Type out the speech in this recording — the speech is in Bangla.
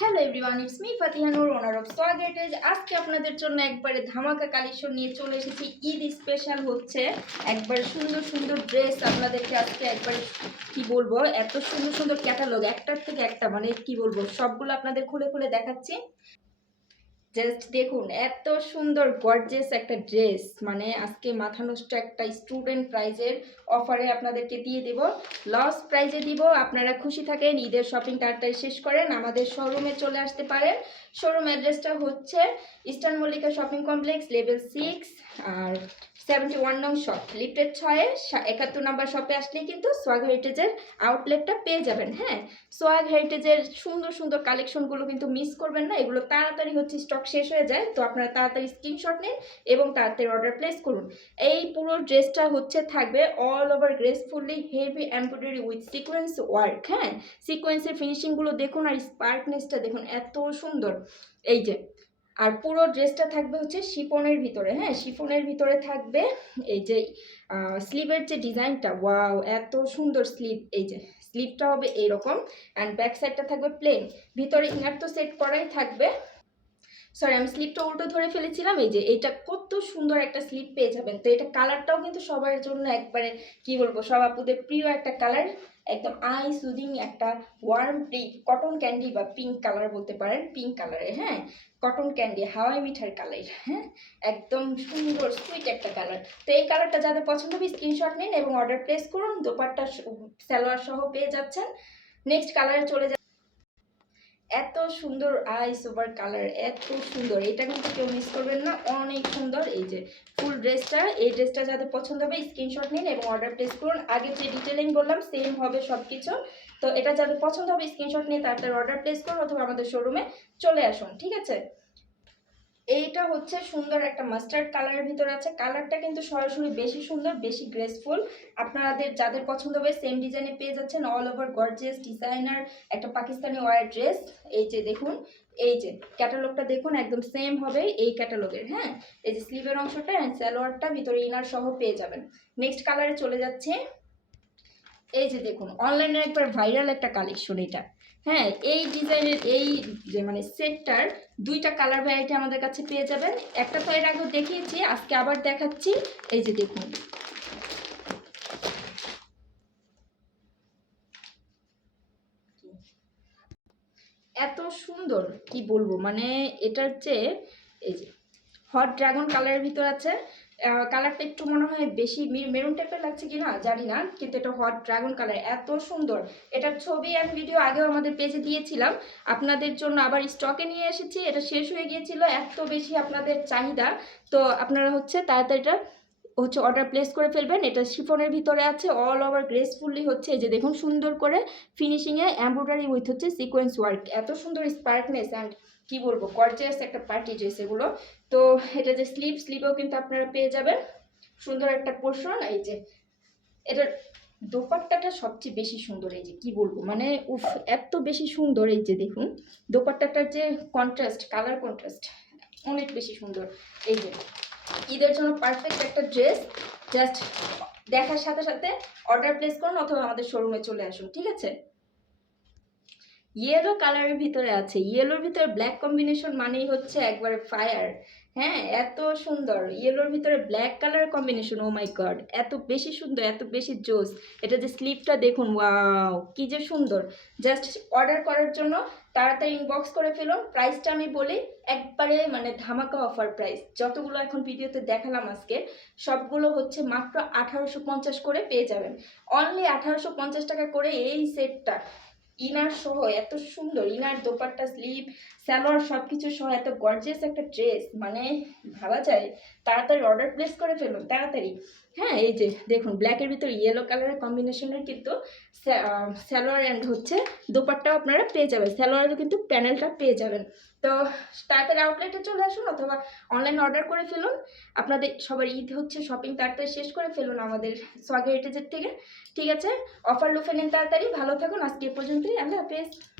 Hello everyone it's me Fatihanur owner of সোয়াগেটেজ আজকে আপনাদের জন্য একবারে ধামাকা কালেকশন নিয়ে চলে এসেছি। ঈদ স্পেশাল হচ্ছে। একবার সুন্দর সুন্দর ড্রেস আপনাদেরকে আজকে একবার কি বলব, এত সুন্দর সুন্দর ক্যাটালগ একটার থেকে একটা মানে কি বলব, সবগুলো আপনাদের খুলে খুলে দেখাচ্ছি। জাস্ট দেখুন, এত সুন্দর গর্জেস একটা ড্রেস মানে আজকে মাথা নষ্ট একটা স্টুডেন্ট প্রাইজের অফারে আপনাদেরকে দিয়ে দেব। লস প্রাইজে দিব, আপনারা খুশি থাকেন, ঈদের শপিং তাড়াতাড়ি শেষ করেন, আমাদের শোরুমে চলে আসতে পারেন। শোরুম অ্যাড্রেসটা হচ্ছে eastern Mallika shopping complex level six আর সেভেন্টি ওয়ান নং শপ লিফটেড ছয়ে একাত্তর নাম্বার শপে আসলেই কিন্তু সোয়াগ হেরিটেজের আউটলেটটা পেয়ে যাবেন হ্যাঁ? সোয়াগ হেরিটেজের সুন্দর সুন্দর কালেকশনগুলো কিন্তু মিস করবেন না, এগুলো তাড়াতাড়ি হচ্ছে স্টক শেষ হয়ে যায়, তো আপনারা তাড়াতাড়ি স্ক্রিনশট নিন এবং তাড়াতাড়ি অর্ডার প্লেস করুন। এই পুরো ড্রেসটা হচ্ছে থাকবে all over gracefully heavy embroidery with sequence work হ্যাঁ? সিকোয়েন্সের ফিনিশিংগুলো দেখুন আর স্পার্কনেসটা দেখুন, এত সুন্দর। এই যে, আর পুরো ড্রেসটা থাকবে হচ্ছে শিফনের ভিতরে হ্যাঁ? শিফনের ভিতরে থাকবে এই যে স্লিভের যে ডিজাইনটা ওয়াও এত সুন্দর স্লিভ এই যে স্লিভটা হবে এইরকম অ্যান্ড ব্যাক সাইডটা থাকবে প্লেন ভিতরে ইনার তো সেট করাই থাকবে। সরি আমি স্লিপটা উল্টো ধরে ফেলেছিলাম, এই যে এটা কত সুন্দর একটা স্লিপ পেয়ে যাবেন। তো এটা কালারটাও কিন্তু সবার জন্য একবারে, কি বলব, সব আপুদের প্রিয় একটা কালার একদম আই সুদিং একটা ওয়ার্ম পিঙ্ক কটন ক্যান্ডি বা পিঙ্ক কালার বলতে পারেন পিঙ্ক কালারে হ্যাঁ? কটন ক্যান্ডি হাওয়াই মিঠার কালার হ্যাঁ? একদম সুন্দর সুইট একটা কালার তো এই কালারটা যাদের পছন্দ হবে স্ক্রিনশট নিন এবং অর্ডার প্লেস করুন। দোপাট্টা সালোয়ার সহ পেয়ে যাচ্ছেন। নেক্সট কালারে চলে এত সুন্দর আইস ওভার কালার এত সুন্দর। এটা কিন্তু কেউ মিস করবেন না। অনেক সুন্দর। এই যে ফুল ড্রেসটা এই ড্রেসটা যাদের পছন্দ হবে স্ক্রিনশট নিন এবং অর্ডার প্লেস করুন। আগে যে ডিটেলিং বললাম সেম হবে সব কিছু তো এটা যাদের পছন্দ হবে স্ক্রিনশট নিয়ে তাড়াতাড়ি অর্ডার প্লেস করুন অথবা আমাদের শোরুমে চলে আসুন, ঠিক আছে? এইটা হচ্ছে সুন্দর একটা মাস্টার্ড কালারের ভিতরে আছে। কালারটা কিন্তু সরাসরি বেশি সুন্দর, বেশি গ্রেসফুল আপনাদের, যাদের পছন্দ হবে সেম ডিজাইনে পেয়ে যাচ্ছেন অল ওভার গর্জিয়াস ডিজাইনার একটা পাকিস্তানি ওয়ার ড্রেস এই যে দেখুন, এই যে ক্যাটালগটা দেখুন, একদম সেম হবে এই ক্যাটালগের হ্যাঁ? এই যে স্লিভের অংশটা অ্যান্ড সালোয়ারটা ভিতরে ইনার সহ পেয়ে যাবেন। নেক্সট কালারে চলে যাচ্ছে। এই যে দেখুন অনলাইনে একবার ভাইরাল একটা কালেকশন এটা। হ্যাঁ এই ডিজাইনের এই যে মানে সেটটার দুইটা কালার ভ্যারাইটি আমাদের কাছে পেয়ে যাবেন। একটা তো এর আগেও দেখিয়েছি, আজকে আবার দেখাচ্ছি। এই যে দেখুন। এত সুন্দর, কি বলব? মানে এটার চেয়ে এই যে হট ড্রাগন কালারের ভিতর আছে কালারটা একটু মনে হয় বেশি মেরুন টাইপের লাগছে কি না জানি না, কিন্তু এটা হট ড্রাগন কালার এত সুন্দর। এটার ছবি আর ভিডিও আগেও আমাদের পেজে দিয়েছিলাম। আপনাদের জন্য আবার স্টকে নিয়ে এসেছি, এটা শেষ হয়ে গিয়েছিল, এত বেশি আপনাদের চাহিদা। তো আপনারা হচ্ছে তাড়াতাড়ি এটা হচ্ছে অর্ডার প্লেস করে ফেলবেন। এটা শিফনের ভিতরে আছে। অল ওভার গ্রেসফুলি হচ্ছে এই যে দেখুন সুন্দর করে ফিনিশিংয়ে এমব্রয়ডারি উইথ হচ্ছে সিকোয়েন্স ওয়ার্ক এত সুন্দর স্পার্কনেস অ্যান্ড কী বলব গর্জিয়াস একটা পার্টি ড্রেস এগুলো। তো এটা যে স্লিভ স্লিভেও কিন্তু আপনারা পেয়ে যাবেন। সুন্দর একটা পোর্শন এই যে এটার দোপাট্টাটা সবচেয়ে বেশি সুন্দর। এই যে কি বলব মানে উফ, এত বেশি সুন্দর। এই যে দেখুন দোপাট্টাটার যে কন্ট্রাস্ট কালার কন্ট্রাস্ট অনেক বেশি সুন্দর। এই যে ঈদের জন্য পারফেক্ট একটা ড্রেস জাস্ট দেখার সাথে সাথে অর্ডার প্লেস করুন অথবা আমাদের শোরুমে চলে আসুন, ঠিক আছে? ইয়েলো কালারের ভিতরে আছে ইয়েলোর ভিতরে ব্ল্যাক কম্বিনেশন মানেই হচ্ছে একবারে ফায়ার হ্যাঁ এত সুন্দর। ইয়েলোর ভিতরে black colour combination oh my god এত বেশি সুন্দর, এত বেশি জোস। এটা যে স্লিপটা দেখুন ওয়াও কি যে সুন্দর। জাস্ট অর্ডার করার জন্য তাড়াতাড়ি ইনবক্স করে ফেলুন। প্রাইসটা আমি বলি, একবারে মানে ধামাকা অফার প্রাইস যতগুলো এখন ভিডিওতে দেখালাম আজকে, সবগুলো হচ্ছে মাত্র আঠারোশো পঞ্চাশ করে পেয়ে যাবেন। অনলি আঠারোশো পঞ্চাশ টাকা করে এই সেটটা ইনার সহ এত সুন্দর, ইনার দোপাট্টা স্লিভ সালোয়ার সব কিছু সহ এত গর্জিয়াস একটা ড্রেস মানে ভাবা যায়, তাড়াতাড়ি অর্ডার প্লেস করে ফেলুন, তাড়াতাড়ি। হ্যাঁ এই যে দেখুন ব্ল্যাকের ভিতর ইয়েলো কালারের কম্বিনেশনের কিন্তু স্যালোয়ার অ্যান্ড হচ্ছে দোপাট্টাও আপনারা পেয়ে যাবেন স্যালোয়ারও কিন্তু প্যানেলটা পেয়ে যাবেন। তো তাড়াতাড়ি আউটলেটে চলে আসুন অথবা অনলাইন অর্ডার করে ফেলুন। আপনাদের সবার ঈদ হচ্ছে শপিং তাড়াতাড়ি শেষ করে ফেলুন আমাদের সোয়াগ হেরিটেজের থেকে। ঠিক আছে অফার লুফে নিন তাড়াতাড়ি, ভালো থাকুন, আজকে এ வந்துட்டு நல்லா பேசு